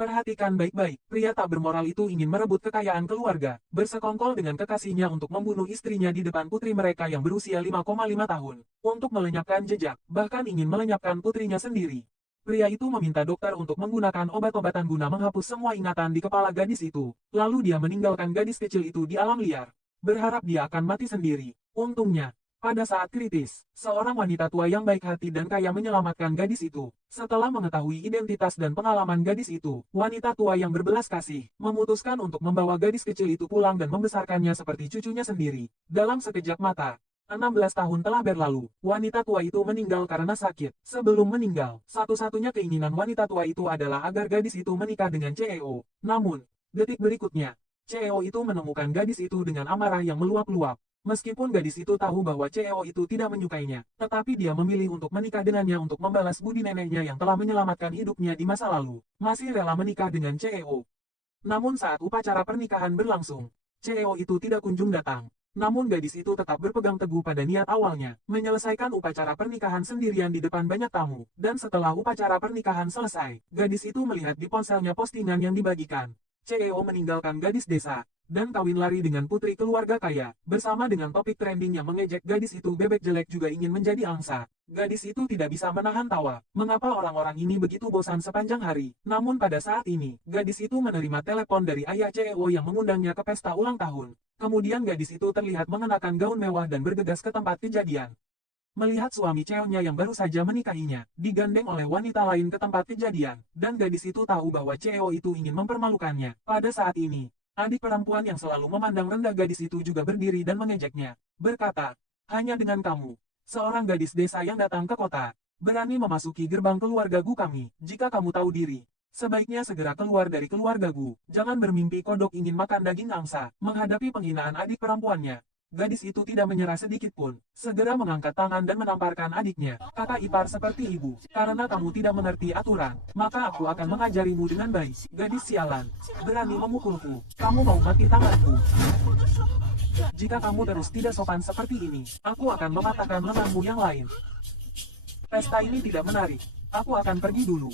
Perhatikan baik-baik, pria tak bermoral itu ingin merebut kekayaan keluarga, bersekongkol dengan kekasihnya untuk membunuh istrinya di depan putri mereka yang berusia 5,5 tahun, untuk melenyapkan jejak, bahkan ingin melenyapkan putrinya sendiri. Pria itu meminta dokter untuk menggunakan obat-obatan guna menghapus semua ingatan di kepala gadis itu, lalu dia meninggalkan gadis kecil itu di alam liar, berharap dia akan mati sendiri. Untungnya, pada saat kritis, seorang wanita tua yang baik hati dan kaya menyelamatkan gadis itu. Setelah mengetahui identitas dan pengalaman gadis itu, wanita tua yang berbelas kasih, memutuskan untuk membawa gadis kecil itu pulang dan membesarkannya seperti cucunya sendiri. Dalam sekejap mata, 16 tahun telah berlalu, wanita tua itu meninggal karena sakit. Sebelum meninggal, satu-satunya keinginan wanita tua itu adalah agar gadis itu menikah dengan CEO. Namun, detik berikutnya, CEO itu menemukan gadis itu dengan amarah yang meluap-luap. Meskipun gadis itu tahu bahwa CEO itu tidak menyukainya, tetapi dia memilih untuk menikah dengannya untuk membalas budi neneknya yang telah menyelamatkan hidupnya di masa lalu. Masih rela menikah dengan CEO. Namun saat upacara pernikahan berlangsung, CEO itu tidak kunjung datang. Namun gadis itu tetap berpegang teguh pada niat awalnya, menyelesaikan upacara pernikahan sendirian di depan banyak tamu. Dan setelah upacara pernikahan selesai, gadis itu melihat di ponselnya postingan yang dibagikan. CEO meninggalkan gadis desa, dan kawin lari dengan putri keluarga kaya, bersama dengan topik trending yang mengejek gadis itu bebek jelek juga ingin menjadi angsa. Gadis itu tidak bisa menahan tawa. Mengapa orang-orang ini begitu bosan sepanjang hari? Namun pada saat ini, gadis itu menerima telepon dari ayah CEO yang mengundangnya ke pesta ulang tahun. Kemudian gadis itu terlihat mengenakan gaun mewah dan bergegas ke tempat kejadian. Melihat suami CEO-nya yang baru saja menikahinya, digandeng oleh wanita lain ke tempat kejadian, dan gadis itu tahu bahwa CEO itu ingin mempermalukannya. Pada saat ini, adik perempuan yang selalu memandang rendah gadis itu juga berdiri dan mengejeknya, berkata, hanya dengan kamu, seorang gadis desa yang datang ke kota, berani memasuki gerbang keluargaku kami. Jika kamu tahu diri, sebaiknya segera keluar dari keluargaku. Jangan bermimpi kodok ingin makan daging angsa. Menghadapi penghinaan adik perempuannya, gadis itu tidak menyerah sedikit pun, segera mengangkat tangan dan menamparkan adiknya. Kakak ipar seperti ibu, karena kamu tidak mengerti aturan, maka aku akan mengajarimu dengan baik. Gadis sialan, berani memukulku, kamu mau mati tanganku. Jika kamu terus tidak sopan seperti ini, aku akan mematahkan lenganmu yang lain. Pesta ini tidak menarik, aku akan pergi dulu.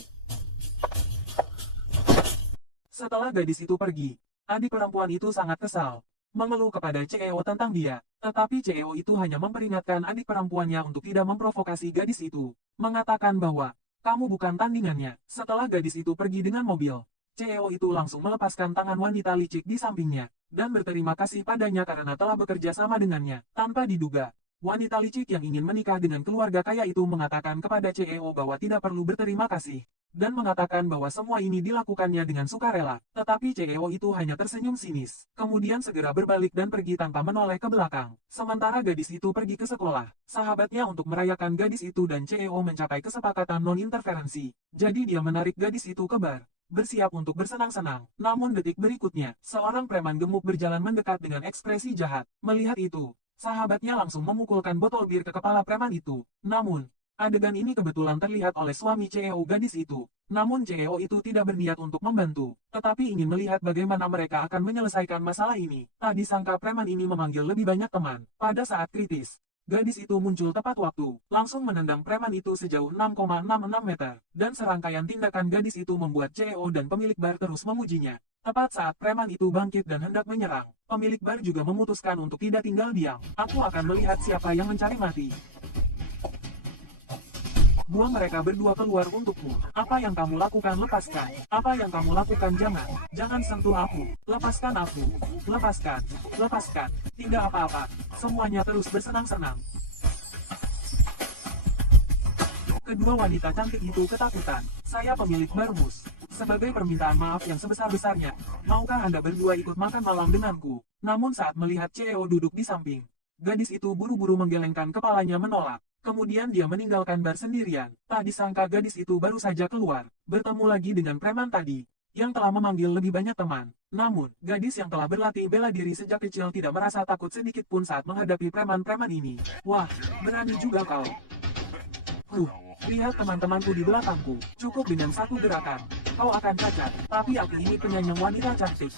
Setelah gadis itu pergi, adik perempuan itu sangat kesal, mengeluh kepada CEO tentang dia, tetapi CEO itu hanya memperingatkan adik perempuannya untuk tidak memprovokasi gadis itu, mengatakan bahwa, kamu bukan tandingannya. Setelah gadis itu pergi dengan mobil, CEO itu langsung melepaskan tangan wanita licik di sampingnya, dan berterima kasih padanya karena telah bekerja sama dengannya. Tanpa diduga, wanita licik yang ingin menikah dengan keluarga kaya itu mengatakan kepada CEO bahwa tidak perlu berterima kasih, dan mengatakan bahwa semua ini dilakukannya dengan sukarela. Tetapi CEO itu hanya tersenyum sinis, kemudian segera berbalik dan pergi tanpa menoleh ke belakang. Sementara gadis itu pergi ke sekolah, sahabatnya untuk merayakan gadis itu dan CEO mencapai kesepakatan non-interferensi. Jadi dia menarik gadis itu ke bar, bersiap untuk bersenang-senang. Namun detik berikutnya, seorang preman gemuk berjalan mendekat dengan ekspresi jahat. Melihat itu, sahabatnya langsung memukulkan botol bir ke kepala preman itu. Namun, adegan ini kebetulan terlihat oleh suami CEO gadis itu. Namun CEO itu tidak berniat untuk membantu, tetapi ingin melihat bagaimana mereka akan menyelesaikan masalah ini. Tak disangka preman ini memanggil lebih banyak teman. Pada saat kritis, gadis itu muncul tepat waktu, langsung menendang preman itu sejauh 6,66 meter. Dan serangkaian tindakan gadis itu membuat CEO dan pemilik bar terus memujinya. Tepat saat preman itu bangkit dan hendak menyerang, pemilik bar juga memutuskan untuk tidak tinggal diam. Aku akan melihat siapa yang mencari mati. Buang mereka berdua keluar untukmu. Apa yang kamu lakukan lepaskan. Apa yang kamu lakukan jangan. Jangan sentuh aku. Lepaskan aku. Lepaskan. Lepaskan. Tidak apa-apa. Semuanya terus bersenang-senang. Kedua wanita cantik itu ketakutan. Saya pemilik Barbus. Sebagai permintaan maaf yang sebesar-besarnya, maukah Anda berdua ikut makan malam denganku? Namun saat melihat CEO duduk di samping, gadis itu buru-buru menggelengkan kepalanya menolak. Kemudian dia meninggalkan bar sendirian. Tak disangka gadis itu baru saja keluar, bertemu lagi dengan preman tadi, yang telah memanggil lebih banyak teman. Namun, gadis yang telah berlatih bela diri sejak kecil tidak merasa takut sedikit pun saat menghadapi preman-preman ini. Wah, berani juga kau. Lihat teman-temanku di belakangku. Cukup dengan satu gerakan, kau akan cacat. Tapi aku ini penyayang wanita cantik.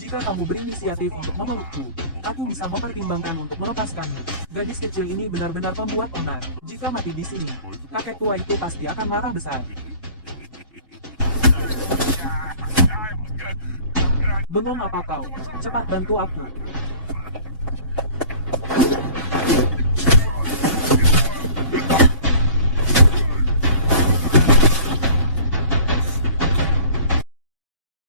Jika kamu berinisiatif untuk memelukku, aku bisa mempertimbangkan untuk melepaskanmu. Gadis kecil ini benar-benar pembuat onar. Jika mati di sini, kakek tua itu pasti akan marah besar. Bengong apa kau? Cepat bantu aku.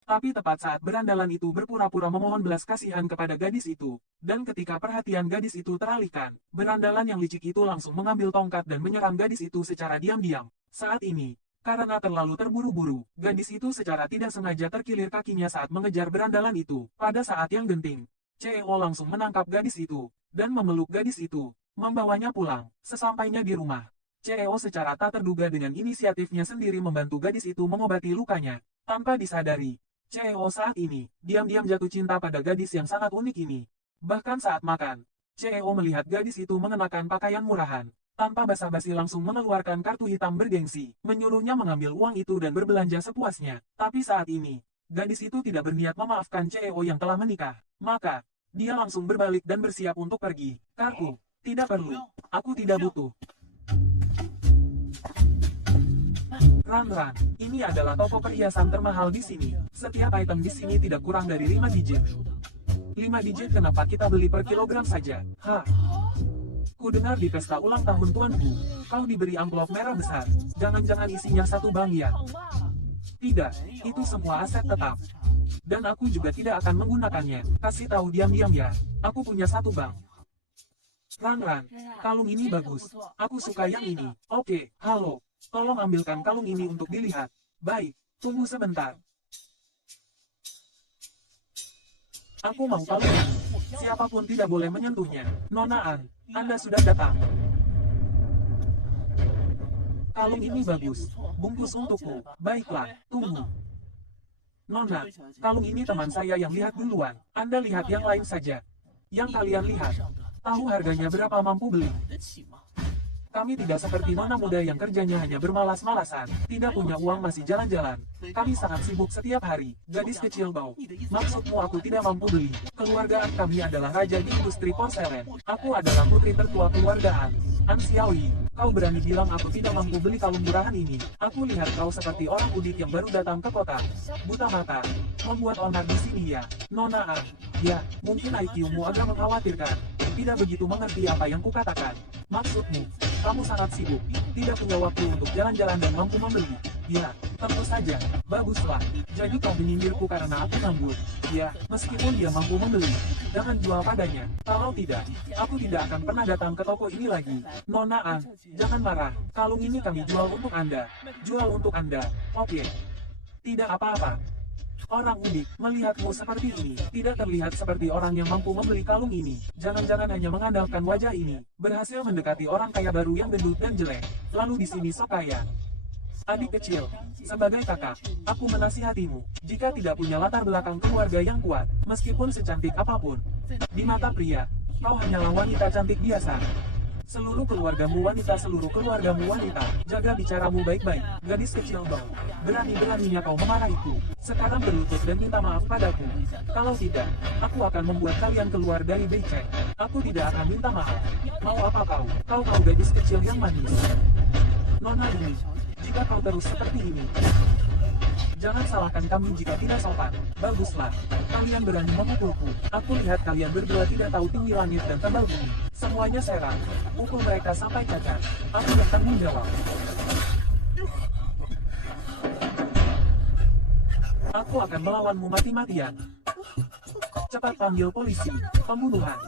Tapi tepat saat berandalan itu berpura-pura memohon belas kasihan kepada gadis itu, dan ketika perhatian gadis itu teralihkan, berandalan yang licik itu langsung mengambil tongkat dan menyerang gadis itu secara diam-diam. Saat ini, karena terlalu terburu-buru, gadis itu secara tidak sengaja terkilir kakinya saat mengejar berandalan itu. Pada saat yang genting, CEO langsung menangkap gadis itu, dan memeluk gadis itu, membawanya pulang. Sesampainya di rumah, CEO secara tak terduga dengan inisiatifnya sendiri membantu gadis itu mengobati lukanya. Tanpa disadari, CEO saat ini, diam-diam jatuh cinta pada gadis yang sangat unik ini. Bahkan saat makan, CEO melihat gadis itu mengenakan pakaian murahan. Tanpa basa-basi langsung mengeluarkan kartu hitam bergengsi, menyuruhnya mengambil uang itu dan berbelanja sepuasnya. Tapi saat ini, gadis itu tidak berniat memaafkan CEO yang telah menikah. Maka, dia langsung berbalik dan bersiap untuk pergi. Kartu, tidak perlu. Aku tidak butuh. Ran, ini adalah toko perhiasan termahal di sini. Setiap item di sini tidak kurang dari 5 digit. 5 digit kenapa kita beli per kilogram saja? Hah? Ku dengar di pesta ulang tahun tuanku, kau diberi amplop merah besar. Jangan-jangan isinya 1 bank ya? Tidak, itu semua aset tetap. Dan aku juga tidak akan menggunakannya. Kasih tahu diam-diam ya. Aku punya 1 bank. Ran, kalung ini bagus. Aku suka yang ini. Oke, halo. Tolong ambilkan kalung ini untuk dilihat. Baik, tunggu sebentar. Aku mau kalung ini. Siapapun tidak boleh menyentuhnya. Nona An, Anda sudah datang. Kalung ini bagus. Bungkus untukmu. Baiklah, tunggu. Nona, kalung ini teman saya yang lihat duluan. Anda lihat yang lain saja. Yang kalian lihat. Tahu harganya berapa mampu beli? Kami tidak seperti nona muda yang kerjanya hanya bermalas-malasan, tidak punya uang masih jalan-jalan. Kami sangat sibuk setiap hari. Gadis kecil bau. Maksudmu aku tidak mampu beli? Keluargaan kami adalah raja di industri porselen. Aku adalah putri tertua keluargaan. An Xiaoyi, kau berani bilang aku tidak mampu beli kalung murahan ini? Aku lihat kau seperti orang udik yang baru datang ke kota. Buta mata. Membuat onar di sini ya, Nona An. Ya, mungkin IQ-mu agak mengkhawatirkan. Tidak begitu mengerti apa yang kukatakan. Maksudmu, kamu sangat sibuk, tidak punya waktu untuk jalan-jalan dan mampu membeli. Ya, tentu saja, baguslah. Jadi kau menyindirku karena aku nganggur. Ya, meskipun dia mampu membeli, jangan jual padanya. Kalau tidak, aku tidak akan pernah datang ke toko ini lagi. Nona An, jangan marah. Kalung ini kami jual untuk Anda. Jual untuk Anda. Oke. Tidak apa-apa. Orang udik, melihatmu seperti ini, tidak terlihat seperti orang yang mampu membeli kalung ini. Jangan-jangan hanya mengandalkan wajah ini, berhasil mendekati orang kaya baru yang gendut dan jelek. Lalu di sini sok kaya. Adik kecil, sebagai kakak, aku menasihatimu, jika tidak punya latar belakang keluarga yang kuat, meskipun secantik apapun, di mata pria, kau hanyalah wanita cantik biasa. Seluruh keluargamu wanita, jaga bicaramu baik-baik. Gadis kecil bau, berani-beraninya kau memarahiku. Sekarang berlutut dan minta maaf padaku. Kalau tidak, aku akan membuat kalian keluar dari becek. Aku tidak akan minta maaf. Mau apa kau? Kau tahu gadis kecil yang manis. Nona ini, jika kau terus seperti ini, jangan salahkan kami jika tidak sopan. Baguslah, kalian berani memukulku. Aku lihat kalian berdua tidak tahu tinggi langit dan tebal bumi. Semuanya serang. Pukul mereka sampai cacat. Aku bertanggung jawab. Aku akan melawanmu mati-matian. Cepat panggil polisi. Pembunuhan.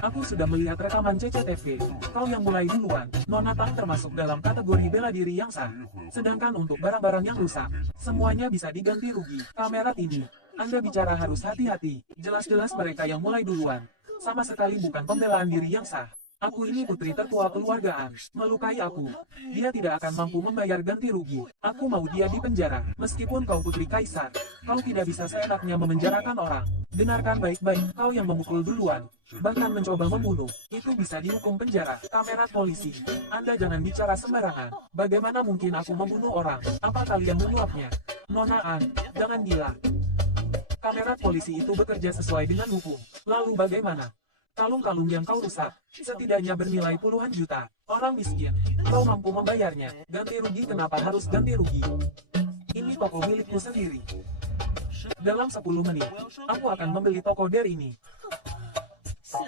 Aku sudah melihat rekaman CCTV. Kau yang mulai duluan. Nona Tang termasuk dalam kategori bela diri yang sah. Sedangkan untuk barang-barang yang rusak, semuanya bisa diganti rugi. Kamera ini, Anda bicara harus hati-hati. Jelas-jelas mereka yang mulai duluan. Sama sekali bukan pembelaan diri yang sah. Aku ini putri tertua keluargaan. Melukai aku, dia tidak akan mampu membayar ganti rugi. Aku mau dia di penjara. Meskipun kau putri kaisar, kau tidak bisa seenaknya memenjarakan orang. Dengarkan baik-baik, kau yang memukul duluan, bahkan mencoba membunuh, itu bisa dihukum penjara. Kamera polisi, Anda jangan bicara sembarangan. Bagaimana mungkin aku membunuh orang? Apa kalian menyuapnya? Nona An, jangan gila. Kamera polisi itu bekerja sesuai dengan hukum. Lalu bagaimana? Kalung-kalung yang kau rusak, setidaknya bernilai puluhan juta. Orang miskin, kau mampu membayarnya. Ganti rugi kenapa harus ganti rugi? Ini toko milikku sendiri. Dalam 10 menit, aku akan membeli toko dari ini.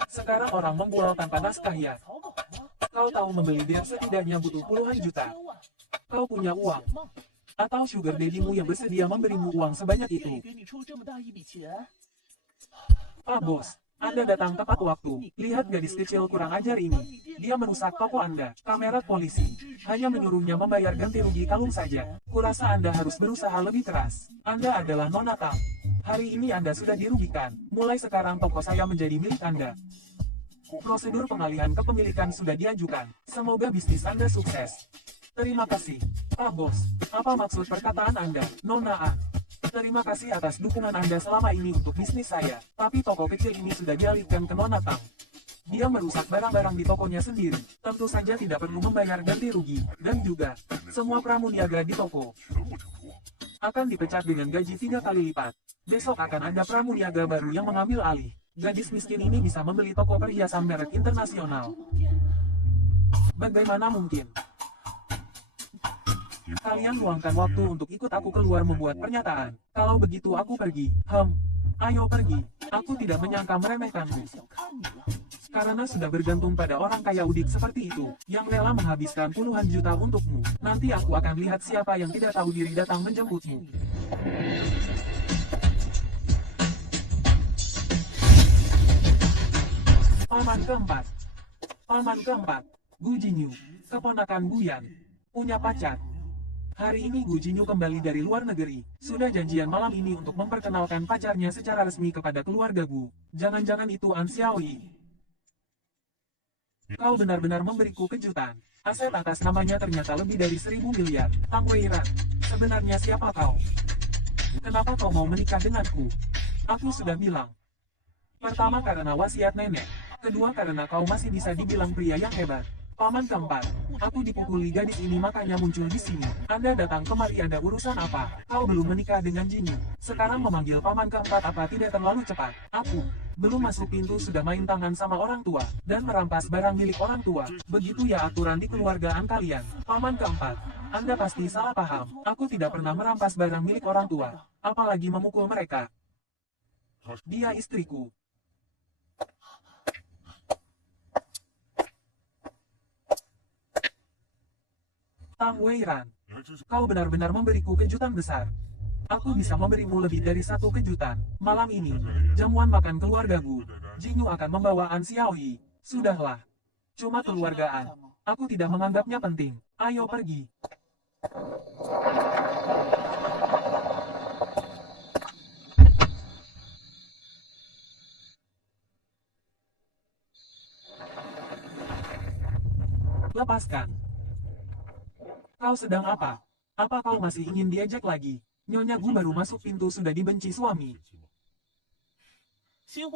Sekarang orang membual tanpa naskah ya. Kau tahu membeli der setidaknya butuh puluhan juta. Kau punya uang. Atau sugar daddy-mu yang bersedia memberimu uang sebanyak itu. Pak Bos, Anda datang tepat waktu. Lihat gadis kecil kurang ajar ini. Dia merusak toko Anda. Kamera polisi hanya menyuruhnya membayar ganti rugi kalung saja. Kurasa Anda harus berusaha lebih keras. Anda adalah Nona Tang. Hari ini Anda sudah dirugikan. Mulai sekarang toko saya menjadi milik Anda. Prosedur pengalihan kepemilikan sudah diajukan. Semoga bisnis Anda sukses. Terima kasih, Pak Bos. Apa maksud perkataan Anda, Nona An? Terima kasih atas dukungan Anda selama ini untuk bisnis saya. Tapi toko kecil ini sudah dialihkan ke Nona Tang. Dia merusak barang-barang di tokonya sendiri. Tentu saja tidak perlu membayar ganti rugi. Dan juga, semua pramuniaga di toko akan dipecat dengan gaji 3 kali lipat. Besok akan ada pramuniaga baru yang mengambil alih. Gadis miskin ini bisa membeli toko perhiasan merek internasional. Bagaimana mungkin? Kalian luangkan waktu untuk ikut aku keluar membuat pernyataan. Kalau begitu aku pergi. Ayo pergi. Aku tidak menyangka meremehkanmu. Karena sudah bergantung pada orang kaya udik seperti itu, yang rela menghabiskan puluhan juta untukmu. Nanti aku akan lihat siapa yang tidak tahu diri datang menjemputmu. Paman keempat, Gu Jinyu, keponakan Guyan, punya pacar. Hari ini Gu Jinyu kembali dari luar negeri. Sudah janjian malam ini untuk memperkenalkan pacarnya secara resmi kepada keluarga Gu. Jangan-jangan itu An Xiaoyi. Kau benar-benar memberiku kejutan. Aset atas namanya ternyata lebih dari 1.000 miliar. Tang Weiran, sebenarnya siapa kau? Kenapa kau mau menikah denganku? Aku sudah bilang. Pertama karena wasiat nenek. Kedua karena kau masih bisa dibilang pria yang hebat. Paman keempat, aku dipukuli gadis ini makanya muncul di sini. Anda datang kemari ada urusan apa? Kau belum menikah dengan Jinyu. Sekarang memanggil paman keempat apa tidak terlalu cepat? Aku belum masuk pintu sudah main tangan sama orang tua dan merampas barang milik orang tua. Begitu ya aturan di keluargaan kalian. Paman keempat, Anda pasti salah paham. Aku tidak pernah merampas barang milik orang tua, apalagi memukul mereka. Dia istriku. Tang Weiran, kau benar-benar memberiku kejutan besar. Aku bisa memberimu lebih dari 1 kejutan. Malam ini, jamuan makan keluarga Gu Jinyu akan membawa An Xiaoyi. Sudahlah. Cuma keluargaan. Aku tidak menganggapnya penting. Ayo pergi. Lepaskan. Kau sedang apa? Apa kau masih ingin diajak lagi? Nyonya Gu baru masuk pintu sudah dibenci suami.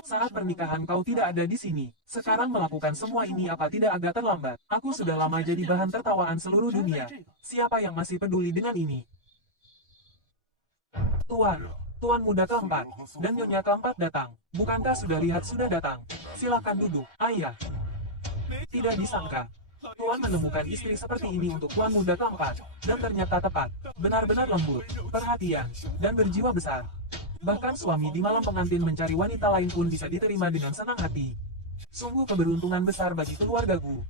Saat pernikahan kau tidak ada di sini. Sekarang melakukan semua ini apa tidak agak terlambat? Aku sudah lama jadi bahan tertawaan seluruh dunia. Siapa yang masih peduli dengan ini? Tuan muda keempat, dan nyonya keempat datang. Bukankah sudah lihat sudah datang? Silakan duduk, ayah. Tidak disangka. Tuan menemukan istri seperti ini untuk tuan muda keempat, dan ternyata tepat, benar-benar lembut, perhatian, dan berjiwa besar. Bahkan suami di malam pengantin mencari wanita lain pun bisa diterima dengan senang hati. Sungguh keberuntungan besar bagi keluarga Gu.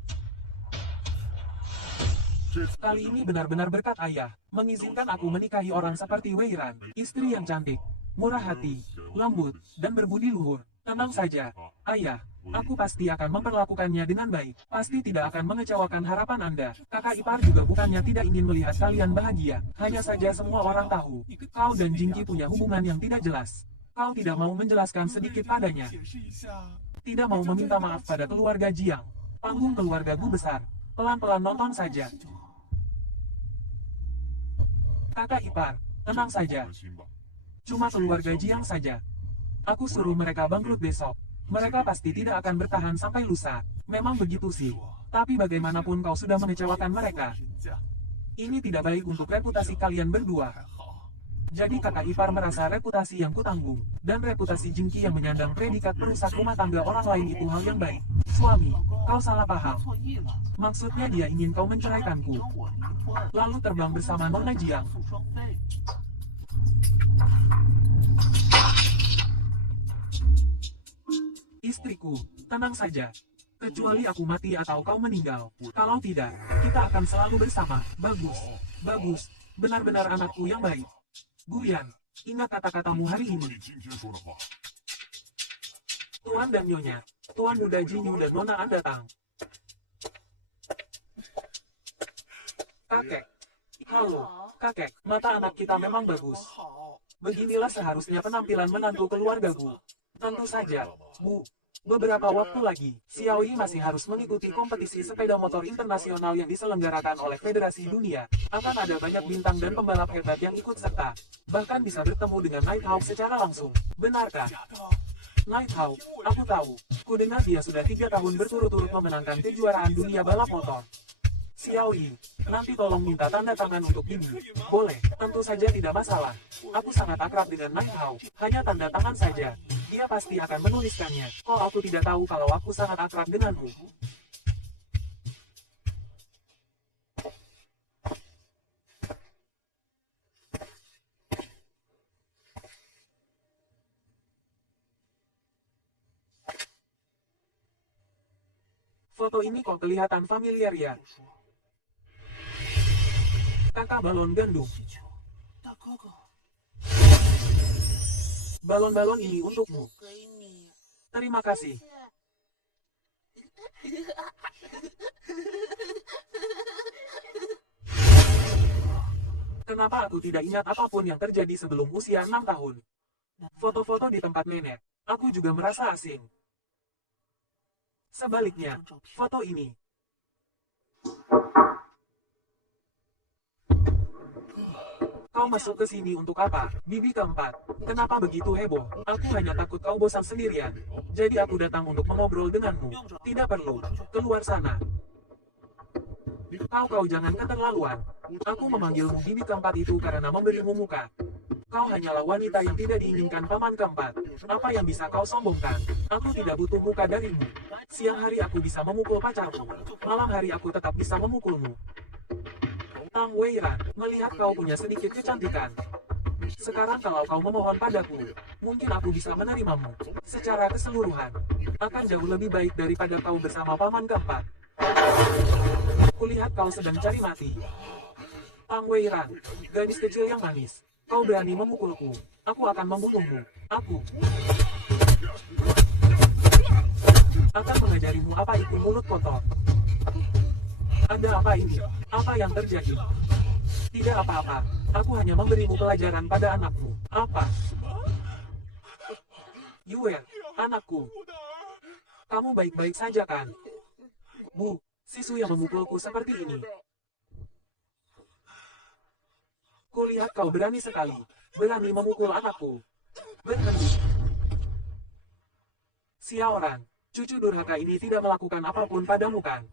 Kali ini benar-benar berkat ayah, mengizinkan aku menikahi orang seperti Weiran, istri yang cantik, murah hati, lembut, dan berbudi luhur. Tenang saja, ayah. Aku pasti akan memperlakukannya dengan baik. Pasti tidak akan mengecewakan harapan Anda. Kakak ipar juga bukannya tidak ingin melihat kalian bahagia. Hanya saja semua orang tahu, kau dan Jingki punya hubungan yang tidak jelas. Kau tidak mau menjelaskan sedikit padanya. Tidak mau meminta maaf pada keluarga Jiang. Panggung keluarga Gu besar. Pelan-pelan nonton saja. Kakak ipar, tenang saja. Cuma keluarga Jiang saja. Aku suruh mereka bangkrut besok. Mereka pasti tidak akan bertahan sampai lusa. Memang begitu sih. Tapi bagaimanapun kau sudah mengecewakan mereka. Ini tidak baik untuk reputasi kalian berdua. Jadi kakak ipar merasa reputasi yang kutanggung, dan reputasi Jingki yang menyandang predikat perusak rumah tangga orang lain itu hal yang baik. Suami, kau salah paham. Maksudnya dia ingin kau menceraikanku. Lalu terbang bersama Nona Jiang. Istriku, tenang saja. Kecuali aku mati atau kau meninggal. Kalau tidak, kita akan selalu bersama. Bagus. Bagus. Benar-benar anakku yang baik. Guyan, ingat kata-katamu hari ini. Tuan dan Nyonya, Tuan Muda Jinyu dan Nona An datang. Kakek. Halo, kakek. Mata anak kita memang bagus. Beginilah seharusnya penampilan menantu keluargaku. Tentu saja, Bu. Beberapa waktu lagi, Xiaoyi masih harus mengikuti kompetisi sepeda motor internasional yang diselenggarakan oleh Federasi Dunia. Akan ada banyak bintang dan pembalap hebat yang ikut serta. Bahkan bisa bertemu dengan Nighthawk secara langsung. Benarkah? Nighthawk, aku tahu. Kudengar dia sudah 3 tahun berturut-turut memenangkan kejuaraan dunia balap motor. Xiaoyi, nanti tolong minta tanda tangan untuk ini. Boleh, tentu saja tidak masalah. Aku sangat akrab dengan Nighthawk. Hanya tanda tangan saja. Dia pasti akan menuliskannya. Oh, aku tidak tahu kalau aku sangat akrab denganmu. Foto ini kok kelihatan familiar ya? Kakak balon gandum. Balon-balon ini untukmu. Terima kasih. Kenapa aku tidak ingat apapun yang terjadi sebelum usia 6 tahun? Foto-foto di tempat nenek. Aku juga merasa asing. Sebaliknya, foto ini. Kau masuk ke sini untuk apa? Bibi keempat. Kenapa begitu heboh? Aku hanya takut kau bosan sendirian. Jadi aku datang untuk mengobrol denganmu. Tidak perlu. Keluar sana. Kau jangan keterlaluan. Aku memanggilmu bibi keempat itu karena memberimu muka. Kau hanyalah wanita yang tidak diinginkan paman keempat. Apa yang bisa kau sombongkan? Aku tidak butuh muka darimu. Siang hari aku bisa memukul pacarmu. Malam hari aku tetap bisa memukulmu. Tang Weiran, melihat kau punya sedikit kecantikan. Sekarang kalau kau memohon padaku, mungkin aku bisa menerimamu. Secara keseluruhan, akan jauh lebih baik daripada kau bersama paman keempat. Kulihat kau sedang cari mati. Tang Weiran, gadis kecil yang manis. Kau berani memukulku. Aku akan membunuhmu. Aku akan mengajarimu apa itu mulut kotor. Ada apa ini? Apa yang terjadi? Tidak apa-apa. Aku hanya memberimu pelajaran pada anakmu. Apa? Yue, anakku. Kamu baik-baik saja kan? Bu, Sisu yang memukulku seperti ini. Kulihat kau berani sekali. Berani memukul anakku. Berhenti. Xiaoran, cucu durhaka ini tidak melakukan apapun padamu kan?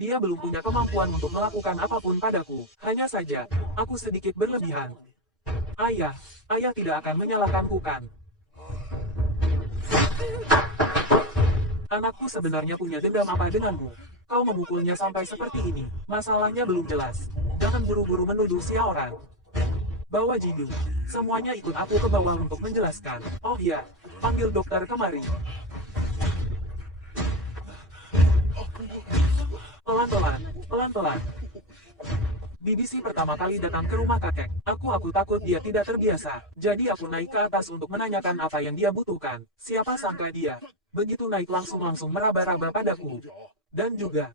Dia belum punya kemampuan untuk melakukan apapun padaku. Hanya saja, aku sedikit berlebihan. Ayah tidak akan menyalahkanku kan? Anakku sebenarnya punya dendam apa denganmu? Kau memukulnya sampai seperti ini. Masalahnya belum jelas. Jangan buru-buru menuduh Xiaoran. Bawa Jinyu. Semuanya ikut aku ke bawah untuk menjelaskan. Oh iya, panggil dokter kemari. Pelan-pelan. BBC pertama kali datang ke rumah kakek. Aku takut dia tidak terbiasa. Jadi aku naik ke atas untuk menanyakan apa yang dia butuhkan. Siapa sangka dia begitu naik langsung meraba-raba padaku. Dan juga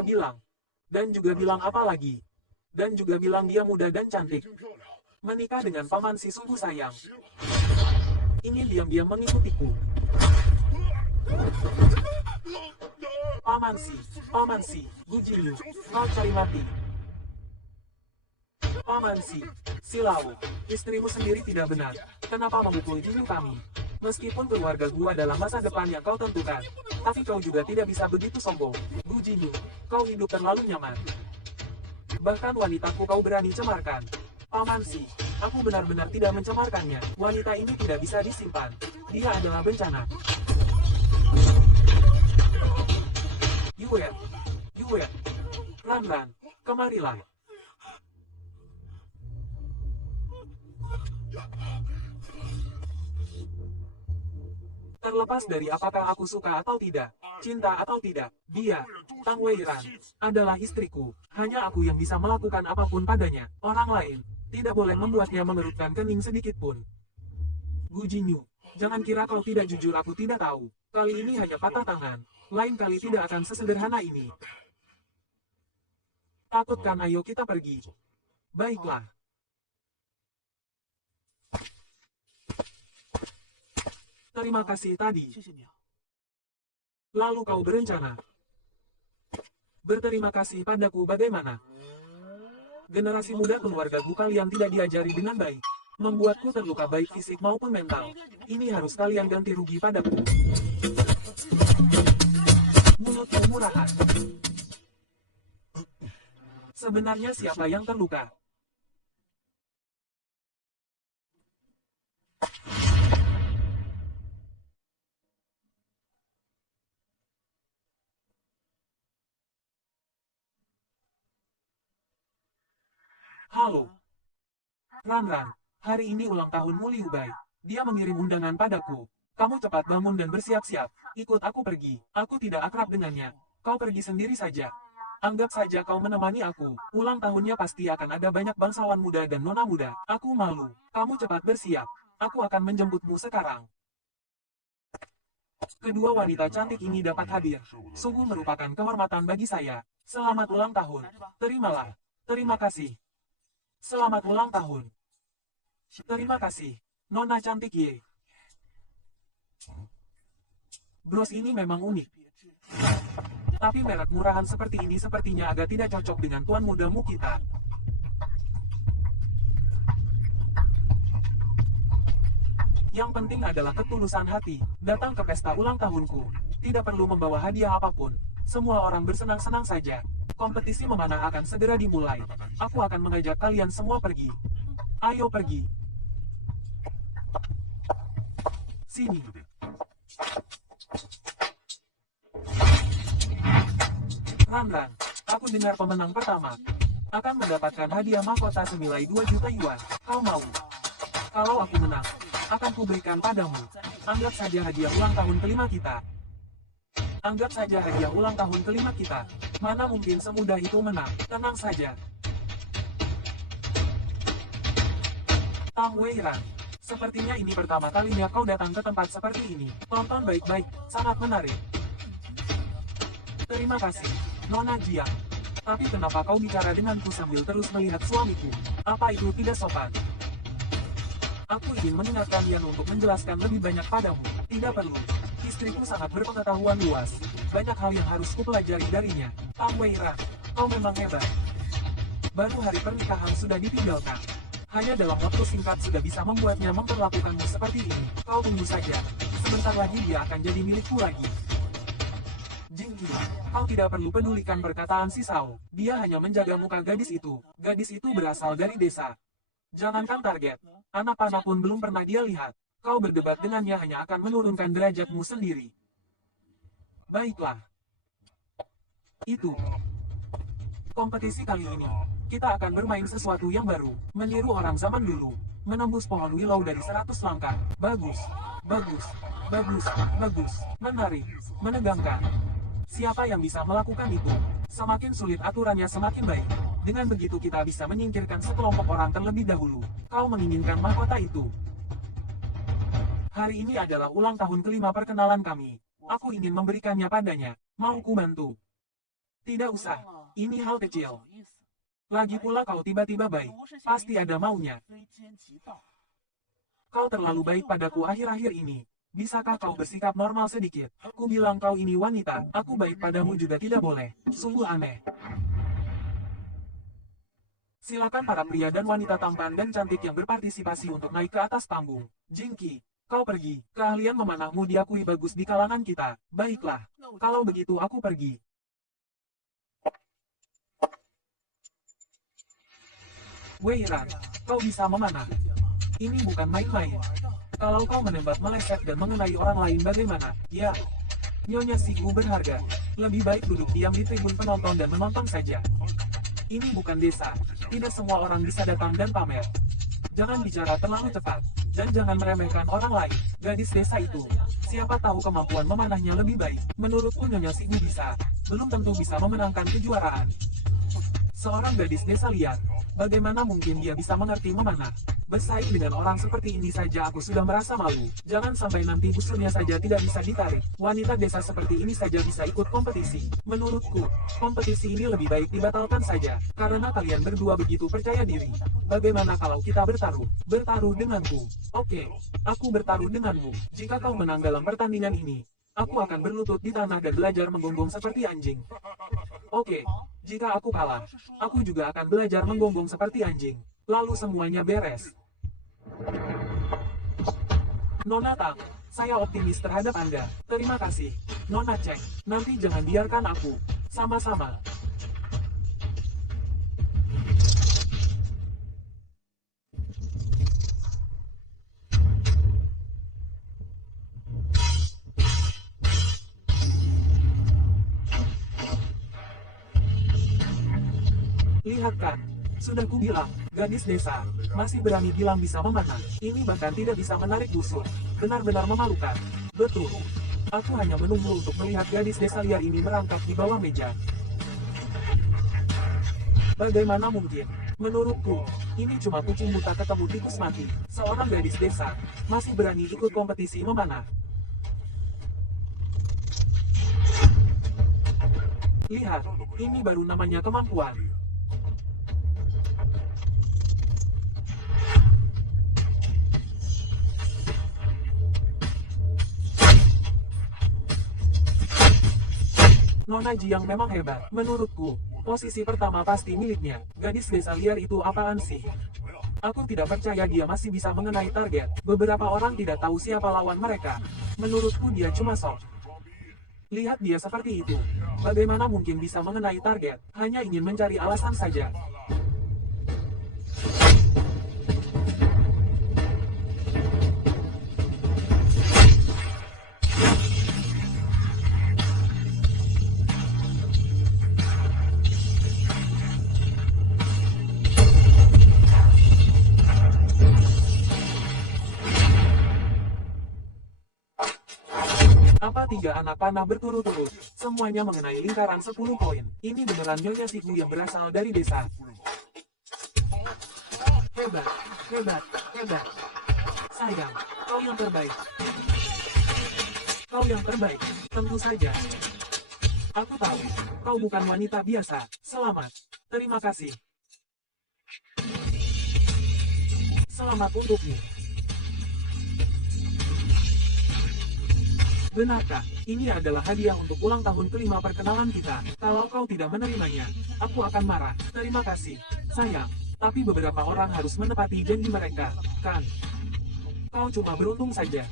bilang apa lagi? Dan juga bilang dia muda dan cantik. Menikah dengan paman si sungguh sayang. Ingin diam-diam mengikutiku. Paman si, Gu Jinyu, kau cari mati. Paman si Lau, istrimu sendiri tidak benar. Kenapa memukul Jinyu kami? Meskipun keluarga gua adalah masa depan yang kau tentukan, tapi kau juga tidak bisa begitu sombong. Gu Jinyu, kau hidup terlalu nyaman. Bahkan wanitaku kau berani cemarkan. Paman si, aku benar-benar tidak mencemarkannya. Wanita ini tidak bisa disimpan. Dia adalah bencana. Yue, Ran, kemarilah. Terlepas dari apakah aku suka atau tidak, cinta atau tidak, dia, Tang Weiran, adalah istriku. Hanya aku yang bisa melakukan apapun padanya. Orang lain tidak boleh membuatnya mengerutkan kening sedikit pun. Gu Jinyu, jangan kira kau tidak jujur, aku tidak tahu. Kali ini hanya patah tangan. Lain kali tidak akan sesederhana ini. Takut kan? Ayo kita pergi. Baiklah. Terima kasih tadi. Lalu kau berencana berterima kasih padaku bagaimana? Generasi muda keluarga Gu kalian tidak diajari dengan baik. Membuatku terluka baik fisik maupun mental. Ini harus kalian ganti rugi padaku. Mulutmu murahan. Sebenarnya siapa yang terluka? Halo. Ran, hari ini ulang tahunmu Liu Bai. Dia mengirim undangan padaku. Kamu cepat bangun dan bersiap-siap. Ikut aku pergi. Aku tidak akrab dengannya. Kau pergi sendiri saja. Anggap saja kau menemani aku. Ulang tahunnya pasti akan ada banyak bangsawan muda dan nona muda. Aku malu. Kamu cepat bersiap. Aku akan menjemputmu sekarang. Kedua wanita cantik ini dapat hadir. Sungguh merupakan kehormatan bagi saya. Selamat ulang tahun. Terimalah. Terima kasih. Selamat ulang tahun. Terima kasih, Nona cantik Ye. Bros ini memang unik. Tapi merek murahan seperti ini sepertinya agak tidak cocok dengan tuan mudamu kita. Yang penting adalah ketulusan hati. Datang ke pesta ulang tahunku. Tidak perlu membawa hadiah apapun. Semua orang bersenang-senang saja. Kompetisi memanah akan segera dimulai. Aku akan mengajak kalian semua pergi. Ayo pergi. Sini. Ran, aku dengar pemenang pertama akan mendapatkan hadiah mahkota senilai 2 juta yuan. Kau mau? Kalau aku menang, akan kuberikan padamu. Anggap saja hadiah ulang tahun kelima kita. Anggap saja hadiah ulang tahun kelima kita. Mana mungkin semudah itu menang. Tenang saja. Tang Weiran, sepertinya ini pertama kalinya kau datang ke tempat seperti ini. Tonton baik-baik, sangat menarik. Terima kasih, Nona Jiang. Tapi kenapa kau bicara denganku sambil terus melihat suamiku? Apa itu tidak sopan? Aku ingin mengingatkan Yan untuk menjelaskan lebih banyak padamu. Tidak perlu. Istriku sangat berpengetahuan luas. Banyak hal yang harus kupelajari darinya. Tang Weiran, kau memang hebat. Baru hari pernikahan sudah ditinggalkan. Hanya dalam waktu singkat sudah bisa membuatnya memperlakukanmu seperti ini. Kau tunggu saja. Sebentar lagi dia akan jadi milikku lagi. Jingki, kau tidak perlu pedulikan perkataan si Sao. Dia hanya menjaga muka gadis itu. Gadis itu berasal dari desa. Jangankan target, anak panah pun belum pernah dia lihat. Kau berdebat dengannya hanya akan menurunkan derajatmu sendiri. Baiklah. Itu. Kompetisi kali ini, kita akan bermain sesuatu yang baru. Meniru orang zaman dulu. Menembus pohon willow dari 100 langkah. Bagus. Bagus. Bagus. Bagus. Menarik. Menegangkan. Siapa yang bisa melakukan itu? Semakin sulit aturannya semakin baik. Dengan begitu kita bisa menyingkirkan sekelompok orang terlebih dahulu. Kau menginginkan mahkota itu. Hari ini adalah ulang tahun kelima perkenalan kami. Aku ingin memberikannya padanya. Mau ku bantu? Tidak usah. Ini hal kecil. Lagi pula kau tiba-tiba baik. Pasti ada maunya. Kau terlalu baik padaku akhir-akhir ini. Bisakah kau bersikap normal sedikit? Ku bilang kau ini wanita. Aku baik padamu juga tidak boleh. Sungguh aneh. Silakan para pria dan wanita tampan dan cantik yang berpartisipasi untuk naik ke atas panggung. Jingki, kau pergi. Keahlian memanahmu diakui bagus di kalangan kita. Baiklah. Kalau begitu aku pergi. Weiran, kau bisa memanah. Ini bukan main-main. Kalau kau menembak meleset dan mengenai orang lain bagaimana? Ya, Nyonya Siku berharga. Lebih baik duduk diam di tribun penonton dan menonton saja. Ini bukan desa. Tidak semua orang bisa datang dan pamer. Jangan bicara terlalu cepat. Dan jangan meremehkan orang lain. Gadis desa itu. Siapa tahu kemampuan memanahnya lebih baik. Menurutku Nyonya Sigu bisa. Belum tentu bisa memenangkan kejuaraan. Seorang gadis desa liar. Bagaimana mungkin dia bisa mengerti memanah? Bersaing dengan orang seperti ini saja aku sudah merasa malu. Jangan sampai nanti busurnya saja tidak bisa ditarik. Wanita desa seperti ini saja bisa ikut kompetisi. Menurutku, kompetisi ini lebih baik dibatalkan saja. Karena kalian berdua begitu percaya diri. Bagaimana kalau kita bertaruh? Bertaruh denganku. Oke, aku bertaruh denganmu. Jika kau menang dalam pertandingan ini, aku akan berlutut di tanah dan belajar menggonggong seperti anjing. Oke, jika aku kalah, aku juga akan belajar menggonggong seperti anjing. Lalu semuanya beres. Nona Tang, saya optimis terhadap Anda. Terima kasih. Nona Cek, nanti jangan biarkan aku. Sama-sama. Lihat kan, sudah kubilang, gadis desa, masih berani bilang bisa memanah. Ini bahkan tidak bisa menarik busur. Benar-benar memalukan. Betul. Aku hanya menunggu untuk melihat gadis desa liar ini merangkak di bawah meja. Bagaimana mungkin? Menurutku, ini cuma kucing buta ketemu tikus mati. Seorang gadis desa, masih berani ikut kompetisi memanah. Lihat, ini baru namanya kemampuan. Nona Jiang memang hebat. Menurutku, posisi pertama pasti miliknya. Gadis desa liar itu apaan sih? Aku tidak percaya dia masih bisa mengenai target. Beberapa orang tidak tahu siapa lawan mereka. Menurutku dia cuma sok. Lihat dia seperti itu. Bagaimana mungkin bisa mengenai target? Hanya ingin mencari alasan saja. Apa 3 anak panah berturut-turut? Semuanya mengenai lingkaran 10 poin. Ini beneran Nyonya Sigu yang berasal dari desa. Hebat, hebat, hebat. Sayang, kau yang terbaik. Kau yang terbaik, tentu saja. Aku tahu, kau bukan wanita biasa. Selamat. Terima kasih. Selamat untukmu. Benarkah, ini adalah hadiah untuk ulang tahun kelima perkenalan kita. Kalau kau tidak menerimanya, aku akan marah. Terima kasih, sayang. Tapi beberapa orang harus menepati janji mereka, kan? Kau cuma beruntung saja.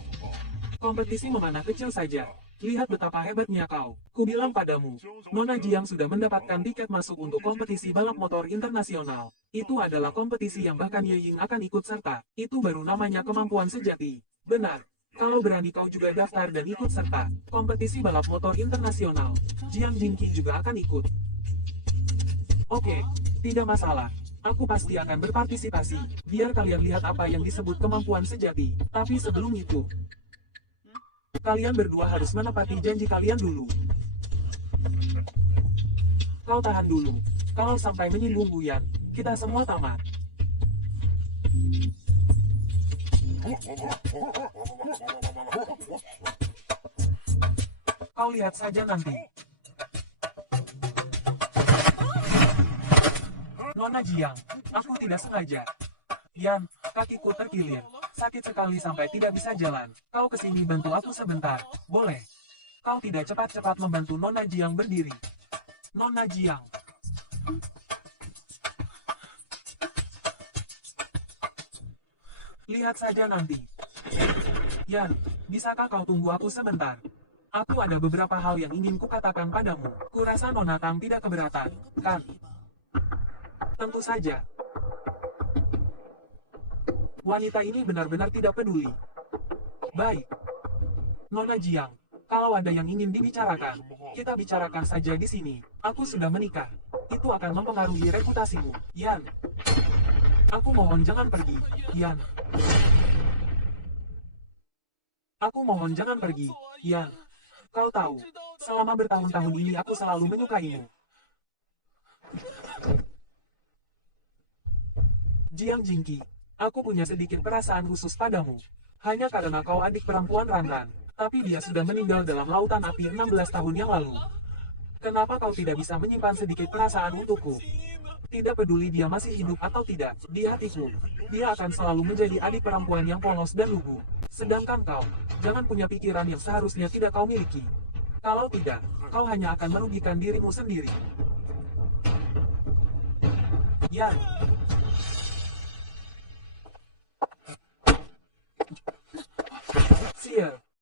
Kompetisi memanah kecil saja. Lihat betapa hebatnya kau. Kubilang padamu, Nona Jiang sudah mendapatkan tiket masuk untuk kompetisi balap motor internasional. Itu adalah kompetisi yang bahkan Ye Ying akan ikut serta. Itu baru namanya kemampuan sejati. Benar. Kalau berani kau juga daftar dan ikut serta kompetisi balap motor internasional. Jiang Jingqi juga akan ikut. Oke, tidak masalah. Aku pasti akan berpartisipasi. Biar kalian lihat apa yang disebut kemampuan sejati. Tapi sebelum itu, kalian berdua harus menepati janji kalian dulu. Kau tahan dulu. Kalau sampai menyinggung Buyan, kita semua tamat. Kau lihat saja nanti. Nona Jiang, aku tidak sengaja. Yan, kakiku terkilir. Sakit sekali sampai tidak bisa jalan. Kau kesini bantu aku sebentar, boleh? Kau tidak cepat-cepat membantu Nona Jiang berdiri. Nona Jiang. Lihat saja nanti. Yan, bisakah kau tunggu aku sebentar? Aku ada beberapa hal yang ingin kukatakan padamu. Kurasa Nona Tang tidak keberatan, kan? Tentu saja. Wanita ini benar-benar tidak peduli. Baik. Nona Jiang, kalau ada yang ingin dibicarakan, kita bicarakan saja di sini. Aku sudah menikah. Itu akan mempengaruhi reputasimu, Yan. Aku mohon jangan pergi, Yan. Aku mohon jangan pergi. Yan, kau tahu, selama bertahun-tahun ini aku selalu menyukaimu. Jiang Jingqi, aku punya sedikit perasaan khusus padamu. Hanya karena kau adik perempuan Ranran, tapi dia sudah meninggal dalam lautan api 16 tahun yang lalu. Kenapa kau tidak bisa menyimpan sedikit perasaan untukku? Tidak peduli dia masih hidup atau tidak, di hatiku, dia akan selalu menjadi adik perempuan yang polos dan lugu. Sedangkan kau, jangan punya pikiran yang seharusnya tidak kau miliki. Kalau tidak, kau hanya akan merugikan dirimu sendiri. Yan. Seer.